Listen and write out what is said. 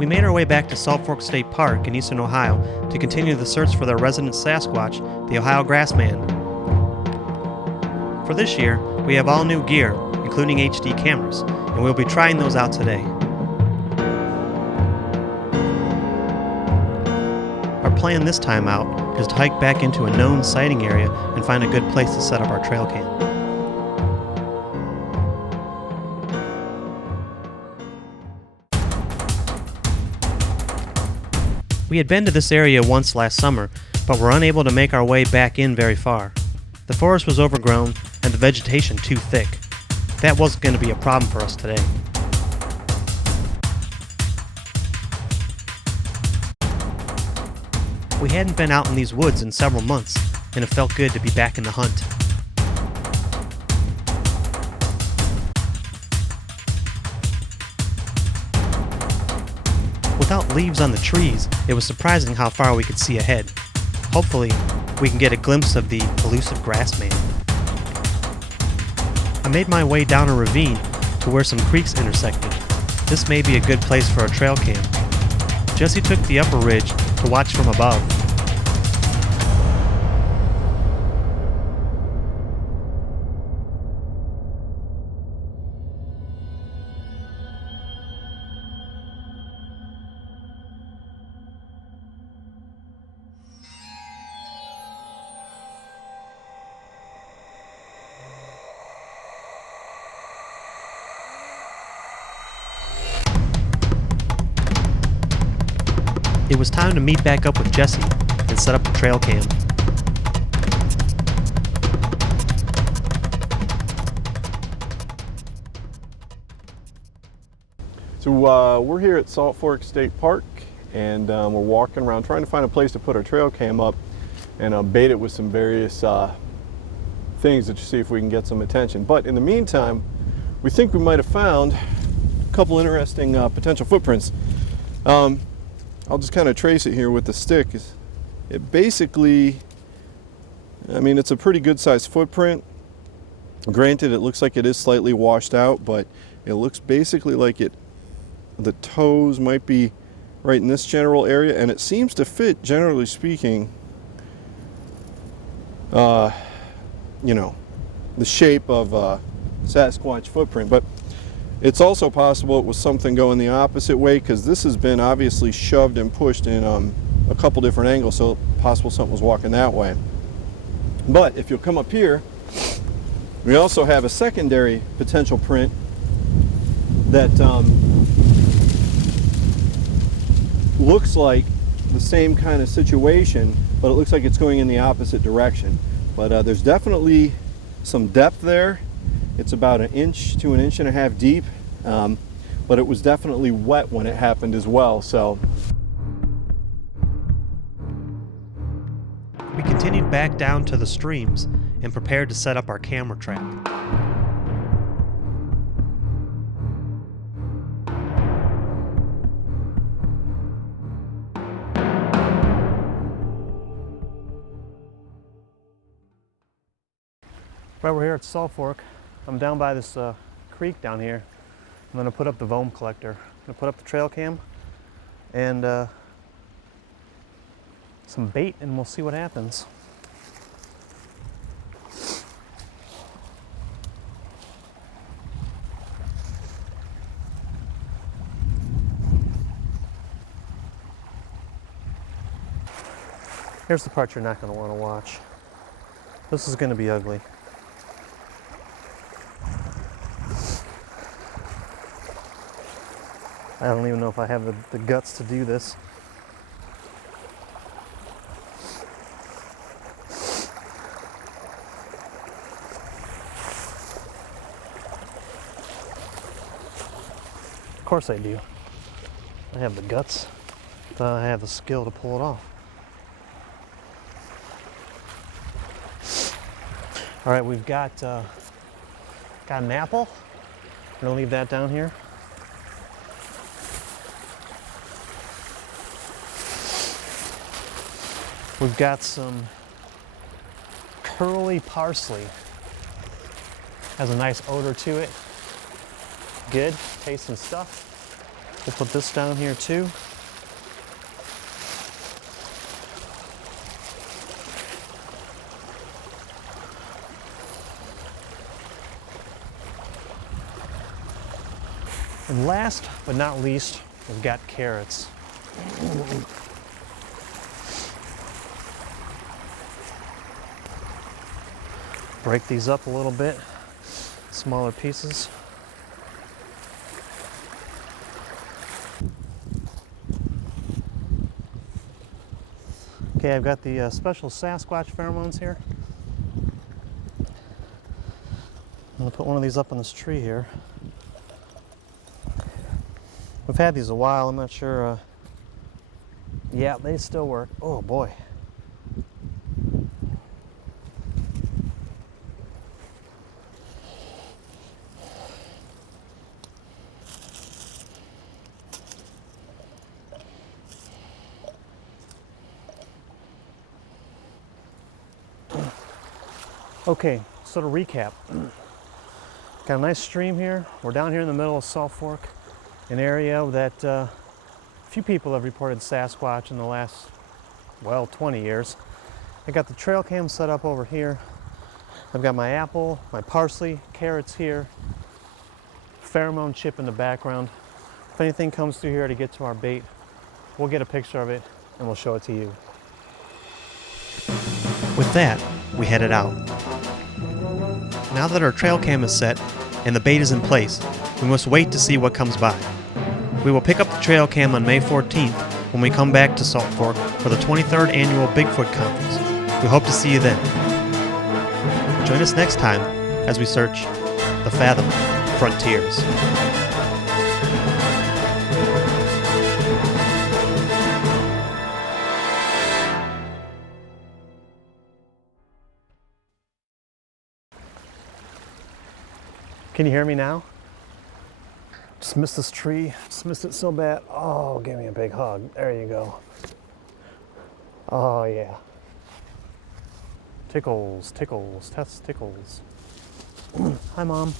We made our way back to Salt Fork State Park in eastern Ohio to continue the search for their resident Sasquatch, the Ohio Grassman. For this year, we have all new gear, including HD cameras, and we'll be trying those out today. Our plan this time out is to hike back into a known sighting area and find a good place to set up our trail cam. We had been to this area once last summer, but were unable to make our way back in very far. The forest was overgrown and the vegetation too thick. That wasn't going to be a problem for us today. We hadn't been out in these woods in several months, and it felt good to be back in the hunt. Without leaves on the trees, it was surprising how far we could see ahead. Hopefully, we can get a glimpse of the elusive Grassman. I made my way down a ravine to where some creeks intersected. This may be a good place for a trail cam. Jesse took the upper ridge to watch from above. It was time to meet back up with Jesse and set up the trail cam. So we're here at Salt Fork State Park, and we're walking around trying to find a place to put our trail cam up and bait it with some various things to see if we can get some attention. But in the meantime, we think we might have found a couple interesting potential footprints. I'll just kind of trace it here with the stick. It basically, I mean, it's a pretty good sized footprint. Granted, it looks like it is slightly washed out, but it looks basically like the toes might be right in this general area, and it seems to fit, generally speaking, you know, the shape of a Sasquatch footprint. But it's also possible it was something going the opposite way, because this has been obviously shoved and pushed in a couple different angles, so possible something was walking that way. But if you'll come up here, we also have a secondary potential print that looks like the same kind of situation, but it looks like it's going in the opposite direction. But there's definitely some depth there. It's about 1 inch to 1.5 inches deep, but it was definitely wet when it happened as well. So we continued back down to the streams and prepared to set up our camera trap. Right, we're here at Salt Fork. I'm down by this creek down here. I'm going to put up the foam collector. I'm going to put up the trail cam and some bait, and we'll see what happens. Here's the part you're not going to want to watch. This is going to be ugly. I don't even know if I have the guts to do this. Of course I do. I have the guts, but I have the skill to pull it off. All right, we've got an apple. I'm gonna leave that down here. We've got some curly parsley. Has a nice odor to it. Good, tasting stuff. We'll put this down here too. And last but not least, we've got carrots. Break these up a little bit, smaller pieces. Okay, I've got the special Sasquatch pheromones here. I'm gonna put one of these up on this tree here. We've had these a while, I'm not sure. Yeah, they still work. Oh boy. Okay, so to recap, got a nice stream here. We're down here in the middle of Salt Fork, an area that a few people have reported Sasquatch in the last, well, 20 years. I got the trail cam set up over here. I've got my apple, my parsley, carrots here, pheromone chip in the background. If anything comes through here to get to our bait, we'll get a picture of it and we'll show it to you. With that, we headed out. Now that our trail cam is set and the bait is in place, we must wait to see what comes by. We will pick up the trail cam on May 14th when we come back to Salt Fork for the 23rd Annual Bigfoot Conference. We hope to see you then. Join us next time as we search the Fathom Frontiers. Can you hear me now? Just missed this tree. Just missed it so bad. Oh, give me a big hug. There you go. Oh, yeah. Tickles, tickles, test tickles. Hi, Mom.